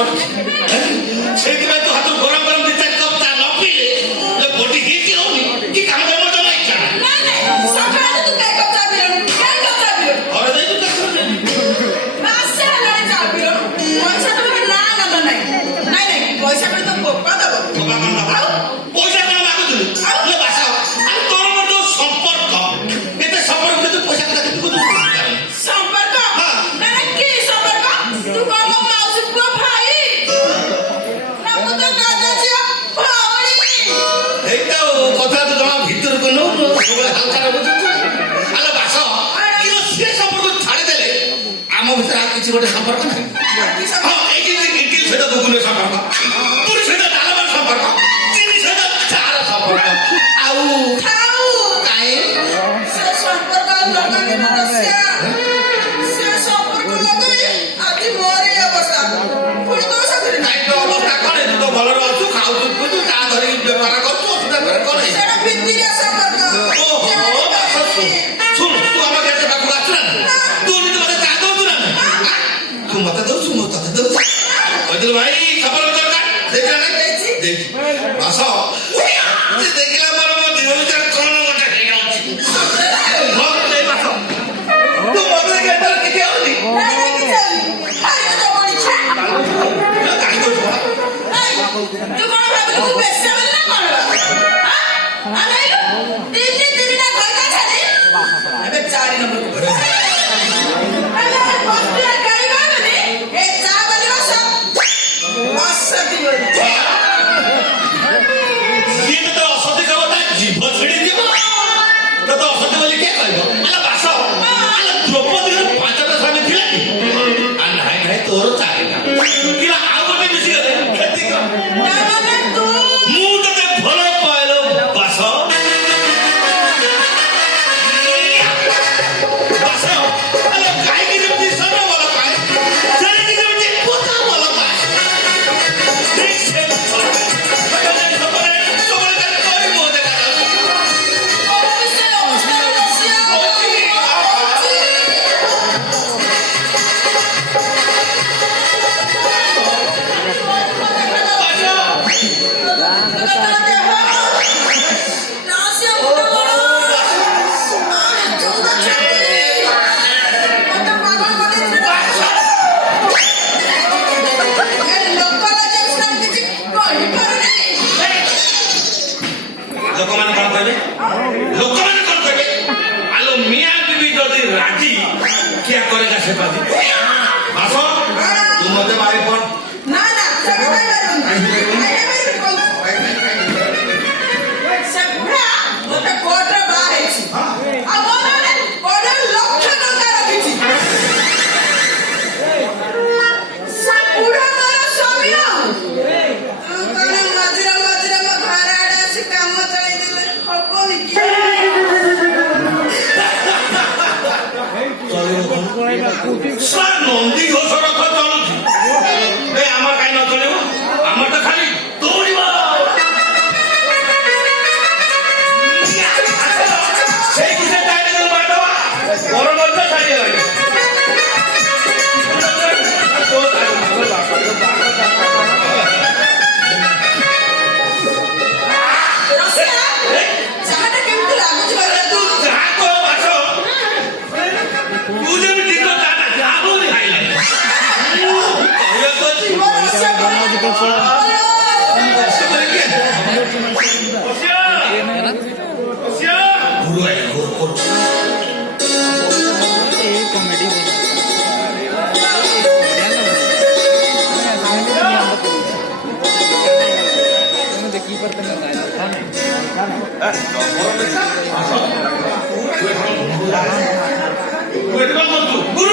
କରୁଛି ସେଇଥିପାଇଁ ତୁ ହାତ ଗରମ ଗରମ ଦି ଚାରି କପ୍ ଚା ନ ପିଇଲେ ବଡି ହିଟ୍ ହଉନି କି କାମ କରିବା ଜମା ଇଚ୍ଛା ନାହିଁ। ସକାଳେ ତୁ କାଇଁ କପ୍ ଚା ପିଲୁଣି? କାଇଁ କପ୍ ଚା ପିଲୁଣି? ଘରେ ଯାଇ ତୁ ମାସେ ହେଲାଣି ଚା ପିଲୁଣି। ପଇସା ତ ମୋର ନାଁ ଗନ୍ଧ ନାହିଁ। ନାଇଁ ପଇସା ବେଳେ ତ ବୋପା ଦବ। ପଇସା କଣ ମାଗୁଥିଲୁ? ବାସ ଆଉ ତୋର ମୋର ଯୋଉ ସମ୍ପର୍କ ଏତେ ସମ୍ପର୍କ ତୁ ପଇସା କଥା କେତେ କହୁଛୁ? ସମ୍ପର୍କ? ନା କି ସମ୍ପର୍କ? ତୁ କଣ ମୋ ମାଉସୀ ପୁଅ ଭାଇ? ନା ମୁଁ ତ ଦାଦା ଝିଅ ଭଉଣୀ। এইটা কথা তো জমা ভিতরକୁ নଉ ସବୁବେଳେ ହାଲକାରେ ବୁଝୁଛୁ। ଆଲୋ ବାସ କିନ୍ତୁ ସେ ସମ୍ପର୍କ ଛାଡ଼ିଦେଲେ ଆମ ଭିତରେ ଆଉ କିଛି ଗୋଟେ ସମ୍ପର୍କ ନାହିଁ। ହଁ ଏଇଠି ଇଟିଲି ସହିତ ଗୁଗୁଲିର ସମ୍ପର୍କ, ପୁରୀ ସହିତ ଡାଲମାର ସମ୍ପର୍କ, ଚିନି ସହିତ ଚାର ସମ୍ପର୍କ ଆଉ ଖାଉ କାହିଁ ସେ ସମ୍ପର୍କ ଲଗାନି ମନସ୍ୟା। ସେ ସମ୍ପର୍କ ଲଗାଇ ଆଜି ମୋର এই ଅବସ୍ଥା। ପୁଣି ତୋ ସାଥିରେ କାହିଁ ତ ଅବସ୍ଥା କରେ ତୁ ତ ଭଲରେ ଅଛୁ ଖାଉଛୁ ପିଉଛୁ ତା ଧରିକି ବେପାର କରୁଛୁ ଅସୁବିଧା କରେ ସେଟା ଭିତିରିଆ ସମ୍ପର୍କ। ଓହୋ ବାସ ଶୁଣୁ ତୁ ଆମ ଘରେ ପାଖକୁ ଆସୁ ନା ତୁ ନିଜେ ମତେ ଚା ଦଉଛୁ ନା ତୁ ମତେ ଦଉଛୁ ମୁଁ ତତେ ଦଉଛି କହିଥିଲୁ ଭାଇ ଖବର ଦରକାର ଦେଖିଲା ନାଇଁ ଦେଖି ବାସ ଦେଖିଲା ପରେ ମୋ ଦେହ ଭିତରେ କଣ ଗୋଟେ ହେଇଯାଉଛି। ବାସ ତୁ ମତେ ଦେଖି ଏଟାର କିଛି ହଉନି ଗାଡ଼ି କରୁଛୁ ତୁ କଣ ଭାବିଲୁ ମୁଁ ବେଶ୍ୟା ବୋଲି ନା କଣ? ଅନେଇଲୁ ତିନିଟା ଘଣ୍ଟା ଛାଡି ଏବେ 4 ନମ୍ବର ଏ ଚା ବୋଲି ବସ ଅସତି ବୋଲି ସିଏ ତ ଅସତ୍ୟ କହିବ ତା ଜିଭ ଛିଡ଼ିଯିବ ତତେ ଅସତ୍ୟ ବୋଲି କିଏ କହିବ? ଆଲୋ ବାସ ଆଲୋ ଦ୍ରୌପଦୀର 5ଟା ସ୍ୱାମୀ ଥିଲା କି? ନାହିଁ ତୋର 4ଟା କିବା ଆଉ ଗୋଟେ ମିଶିଗଲେ କ୍ଷତି କର। ତାମାନେ ତୁ ମୁଁ ତତେ ଭଲ ପାଇଲ ବାସ ବାସ ଆଲୋ ଗାଈକି ଯେମିତି ସର ଭଲ ପାଏ ସେଣିକି ଯେମିତି ପୋତା ଭଲ ପାଏ ଠିକ୍ ସେମିତି ସବୁବେଳେ କରି ମୋ ଦେଖାଯାଉଛି। ସେ ଅବସ୍ଥାରେ ବସିଆ ଲୋକମାନେ କଣ କହିବେ? ଲୋକମାନେ କଣ କହିବେ? ଆଲୋ ମିଆଁ ବିବି ଯଦି ରାଜି କିଆ କରେଗା ସେ ବାଜି ବାସ ତୁ ମତେ ବାରି ପଡ ନା ସେଟା ସେ ବୁଢା ଗୋଟେ କୋର୍ଟରେ ବାହା ହେଇଛି ଆଉ ମୋର ଗୋଟେ 1.5 ଲକ୍ଷ ଟଙ୍କା ରଖିଛି। ସେ ବୁଢା ମୋର ସ୍ୱାମୀ ଆଉ ତୁ କଣ ମଝିରେ ମୋ ଘର ଆଡେ ଆସି କାମ ଚଳେଇଦେଲେ ହବନି କି? ନନ୍ଦୀ ଘୋଷ ରଥ ଚଳୁଛି ଆମର କାହିଁ ନ ଚଳିବ? ଆମର ତ ଖାଲି ଦୌଡ଼ିବ ସେଇଠି ସେ ଚାରି ଦିନ ମାରିଦବା ଗରମ ମଧ୍ୟ ଛାଡ଼ିଗଲାଣି। ଚାହାଟା କେମିତି ଲାଗୁଛି କହିଲେ ତୁ? ଯାହା କହ ବାସ ତୁ ଯେମିତି ଆହୁରି ଖାଇଲାଣି ମୋର ରୋଷେଇ ଗୁରୁ